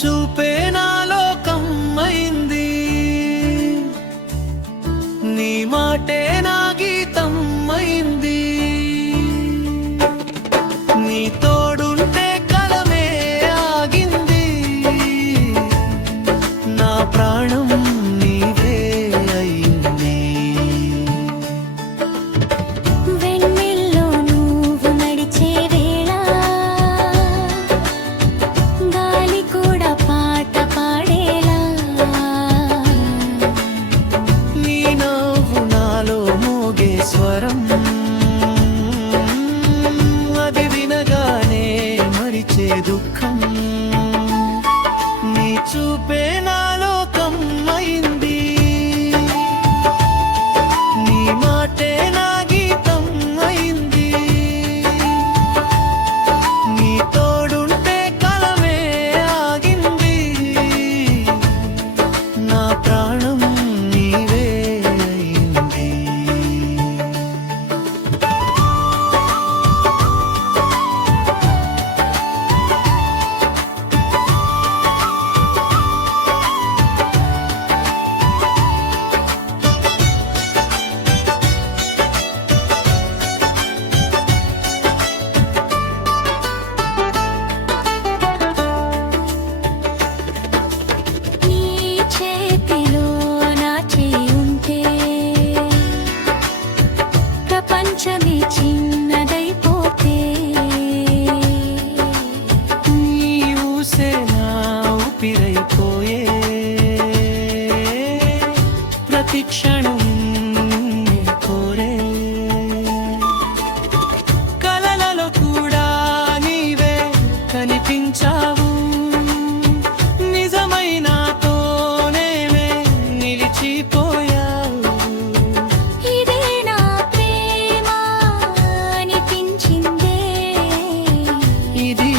చూపే నా లోకమైంది, నీ మాటే నా గీతం అయింది. నీ తోడుంటే కలమే ఆగింది, నా ప్రాణం నీవే అయింది. వెన్నెల్లో నువ్వు నడిచే వేళ గాలి కూడా పాట పాడేలా, నీ నవ్వు నాలో మోగే స్వరం, అది వినగానే మరిచే దుఃఖం. నీ చూపే నా లోకం అయింది, నీ మాటే నా గీతం అయింది. నీ తోడుంటే కలమే ఆగింది, నా ప్రాణం నీవే అయింది. నీ చేతిలో నా చేయి ఉంటే ప్రపంచమే చిన్నదైపోతే, నీ ఊసే నా ఊపిరైపోయే, ప్రతి క్షణం నిన్నే కోరే. కలలలో కూడా నీవే కనిపించావు, నిజమైన తోనేవే నిలిచిపోయావు. ఇదే నా ప్రేమ అనిపించిందే, ఇది